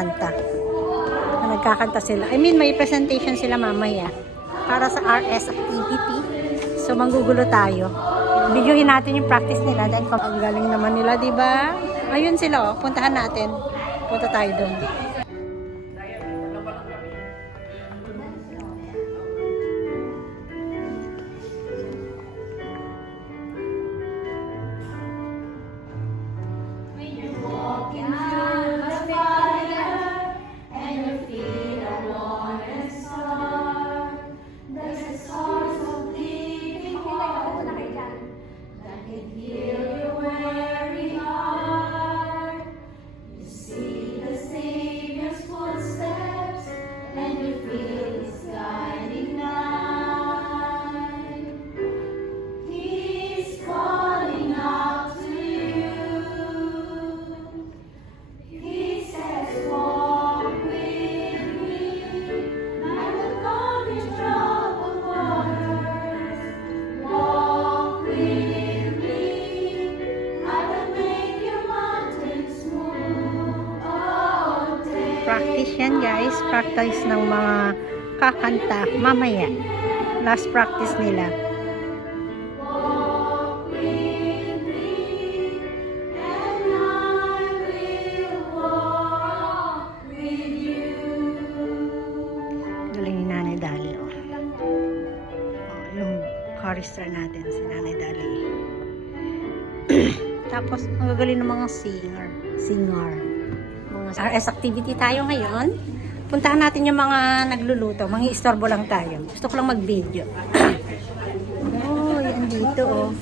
kumakanta. Nagkakanta sila. I mean, may presentation sila mamaya para sa RS activity. So, manggugulo tayo. Videohin natin yung practice nila. Then, ang galing naman nila, di ba? Ayun sila, oh. Puntahan natin. Punta tayo doon. Practice yan guys, practice ng mga kakanta mamaya, last practice nila. Galing ni Nanay Dali, oh. Yung chorister natin si Nanay Dali. Tapos ang gagaling ng mga singer. RS activity tayo ngayon. Puntahan natin yung mga nagluluto. Mga istorbo lang tayo. Gusto ko lang mag-video. Oh, yan dito, oh.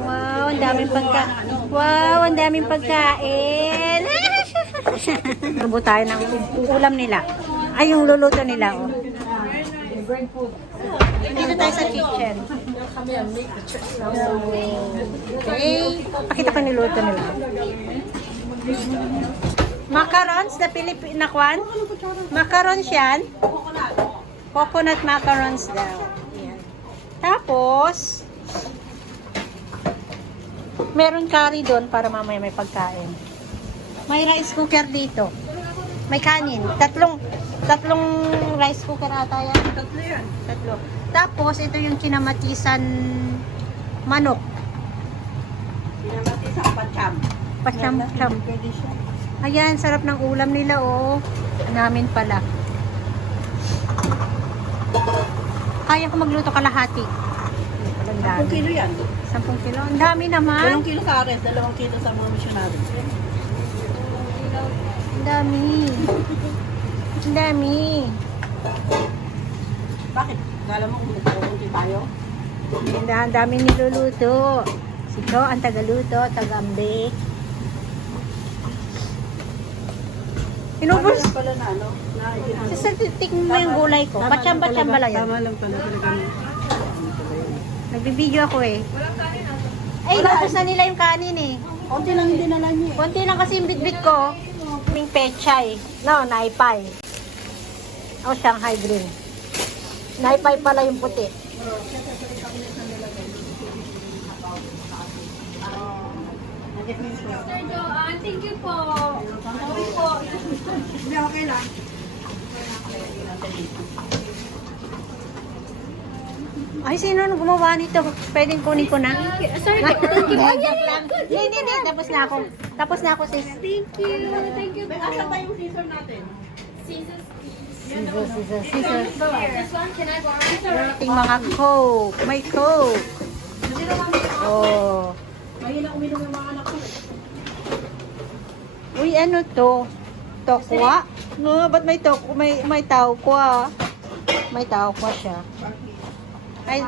Wow, ang daming pagkain. Turbo tayo ng ulam nila. Ay, yung luluto nila, oh. Dito tayo sa kitchen. Okay. Pakita ko niluto nila. Macarons na Pilipina kwan. Macarons yan. Coconut macarons daw. Yan. Tapos, meron curry doon para mamaya may pagkain. May rice cooker dito. May kanin. Tatlong rice cooker ata yan. Tatlo yan. Tatlo. Tapos, ito yung kinamatisan manok. Kinamatisan pacham. Pacham-cham. Ayan, sarap ng ulam nila, oh. Namin pala. Kaya ko magluto kalahati. 10 kilo yan. 10 kilo. Ang dami naman. 2 kilo sa ares, 2 kilo sa mga missionary. Ang dami. Ang dami. Bakit? Kala mo kung magkukunti tayo? Ang dami niluluto. Siko, ang tagaluto, tagambe. Inubos. Pala na ano? Sa tingin mo yung gulay ko. Pacham-pacham bala yan. Tama lang pala. Nagbibideo ako eh. Ay, naubos na nila yung kanin eh. Konti lang hindi na lang niya. Konti lang kasi yung bitbit ko. Yung pechay. No, naipay. O, Shanghai green. Naipay pala yung puti. Sir Joanne, thank you po. Sorry po. Hindi, okay lang. Ay, sino nang gumawa nito? Pwedeng kunin ko na. Sorry po. Thank you. Hindi. Tapos na ako. Tapos na ako, sis. Thank you. Thank you po. Asan ba yung scissor natin? Scissors, please. Scissors. This one, can I borrow? Ating mga Coke. May Coke. Oh. Mahina uminom yung mga anak ko. Uy, ano to? Tokwa? No, ba't may tokwa? May tawkwa. May tawkwa siya. I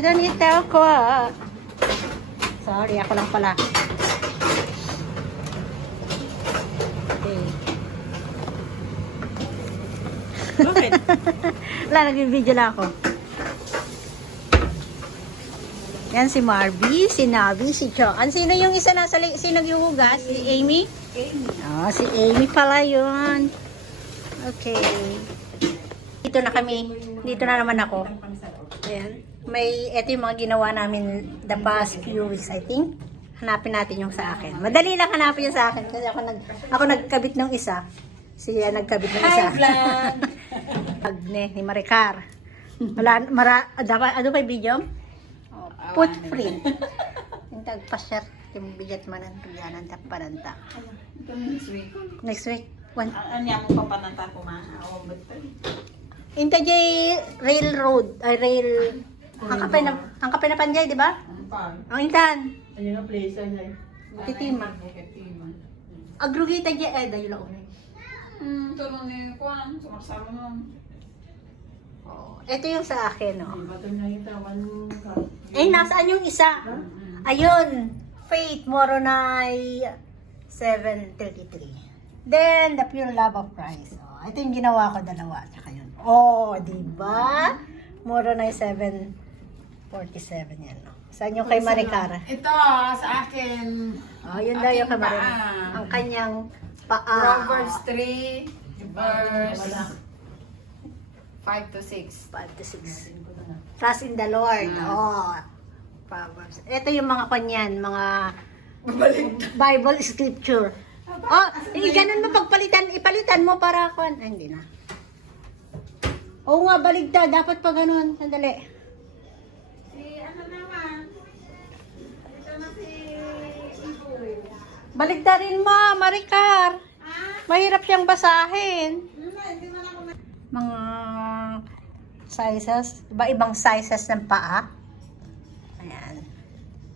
don't eat tawkwa. Sorry, ako lang pala. Okay. Bakit? Wala, nag-video lang ako. Yan si Marby, si Nabi, si Choan. Sino yung isa nasa sino naghuhugas? Si Amy? Oh, si Amy pala yun. Okay. Dito na kami. Dito na naman ako. Ayan. Ito yung mga ginawa namin the past few weeks, I think. Hanapin natin yung sa akin. Madali lang hanapin yung sa akin kasi ako nagkabit ng isa. Siya nagkabit ng isa. Ni Maricar. Dapat, ano ba yung video? Footprint. Yung tagpa-share, yung bigat manan, piyanan, tapananta. Ito next week. Next week, Anya mo papananta ko maaawang ba ito? Inta jay railroad, ay rail, ang kapay na panjay, di ba? Ang pang. Ang intan, Ano nga place ay? Titima. Titima. Agrugita jay, dayo lang unay. Tulong ni Juan, sumarsama mo. Ito yung sa akin, no? Di ba ito na yung tawan ka? Eh, nasaan yung isa? Ayun, Faith Moronay 733. Then, The Pure Love of Christ. Oh, ito yung ginawa ko, dalawa. Tsaka yun. Oh, di ba? Moronay 747 yan, no? Saan yung kay Maricar? Ito, sa akin. Oh, yun daw yung kay Aking Maricar. paa. Ang kanyang paa. Proverbs 3, verse 5 to 6. 5 to 6. Trust in the Lord. Oh, Proverbs. Ito yung mga kanyan, mga Bible scripture. Oh, ganun mo pagpalitan, ipalitan mo para kon. Ay, hindi na. Oo nga, baligtad. Dapat pa ganun. Sandali. Si ano naman? Ito na si Ibu. Baligtarin mo, Maricar. Mahirap siyang basahin. Hindi man ako Mga sizes, iba-ibang sizes ng paa. Ayan.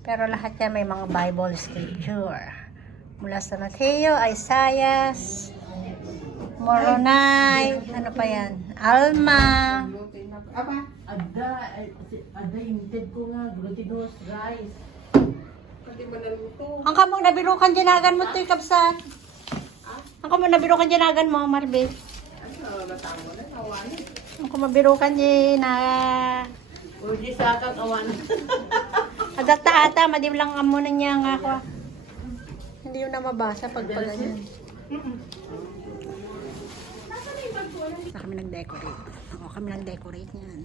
Pero lahat yan may mga Bible scripture. Mula sa Mateo, Isaiah, Moronay, ano pa yan? Alma. Apa? Ada hinted ko nga, glutinous rice. Pati ba naluto? Ang kamong nabirukan dinagan mo ito'y kabsat. Ang kamong nabirukan dinagan mo, Marbe. Ano, natamo na, nawali. Ang kamong nabirukan dina... Uli sa akin, awan. Agata-ata, madim lang amo na niya nga ako. Hindi yun na mabasa pag ganyan. Na kami nag-decorate. Oo, kami nag-decorate niyan.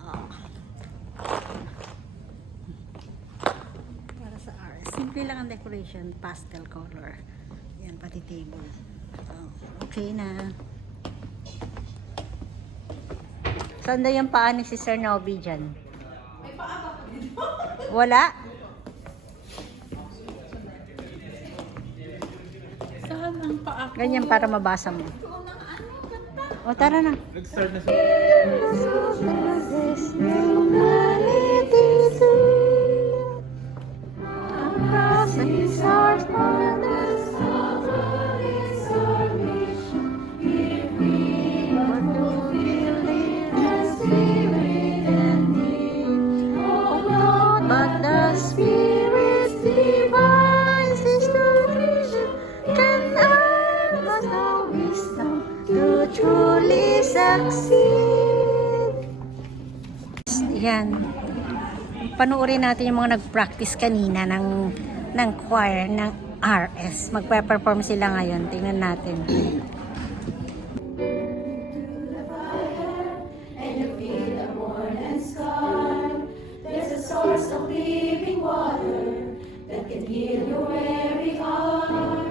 Oh. Para sa art. Simple lang ang decoration. Pastel color. Yan, pati table. Oh, okay na. Saan daw yung paa ni Sister Novi dyan? May paa ba dito? Wala? Saan ang paa ko? Ganyan para mabasa mo. O, tara na. Nag-start na But the Spirit devises His vision, can earn us the wisdom to truly succeed. Yan. Panoorin natin yung mga nag-practice kanina ng choir, ng RS. Magpe-perform sila ngayon. Tingnan natin. There's a source of living water that can heal your weary heart.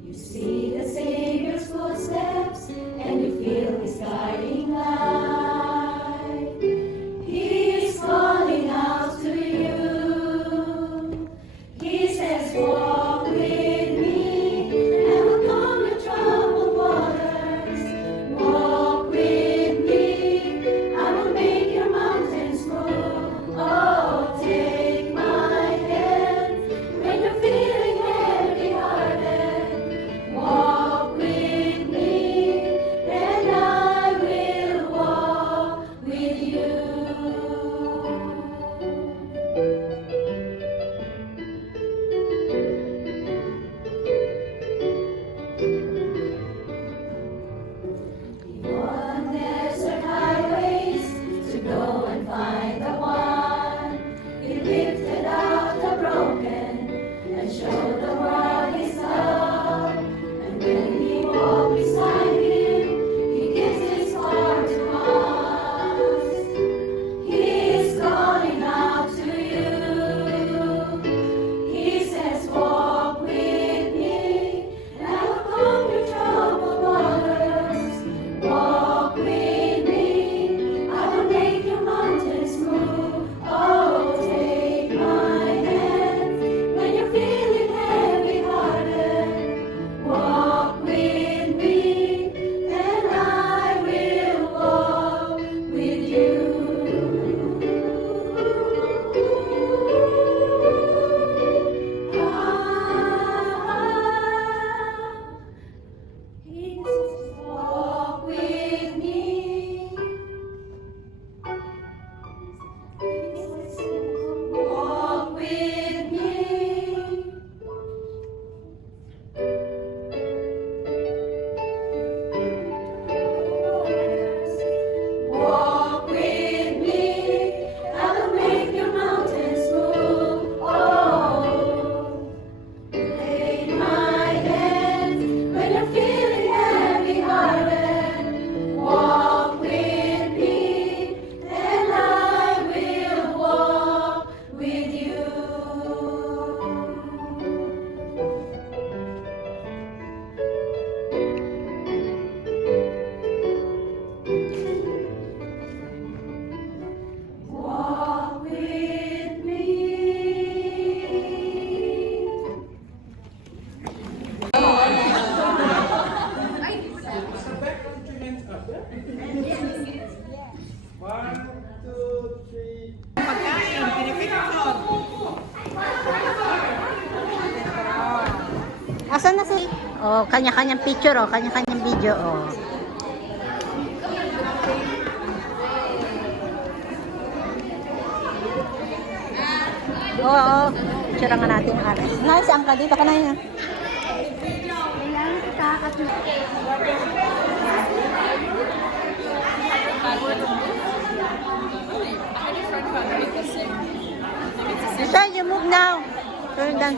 You see the Savior's footsteps and you feel His guiding light. He is calling out to you. He says, walk with me and will calm your troubled Oh, kanya-kanyang picture, oh. Kanya-kanyang video, oh. Oo, picture nga natin yung RS. Nice, Angka. Dito ka na yun. Kailangan kita at Michelle, you move now. Turn down.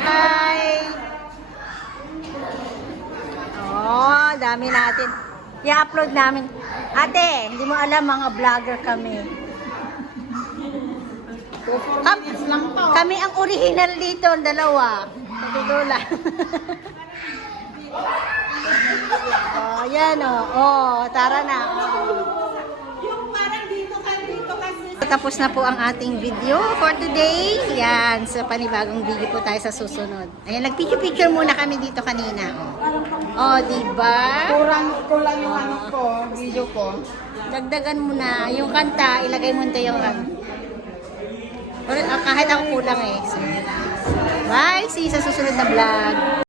Hi! Oh, dami natin. I-upload namin. Ate, hindi mo alam, mga vlogger kami. Kami ang original dito, ang dalawa. Tutula. Oh, yan oh. Oh, tara na. Yung parang dito kasi. Tapos na po ang ating video for today. Yan, sa panibagong video po tayo sa susunod. Ayan, nag-picture muna kami dito kanina. Oh, diba? Kulang yung ano ko, video ko. Dagdagan mo na. Yung kanta, ilagay mo nito yung kahit ako kulang eh. So, bye! See you sa susunod na vlog.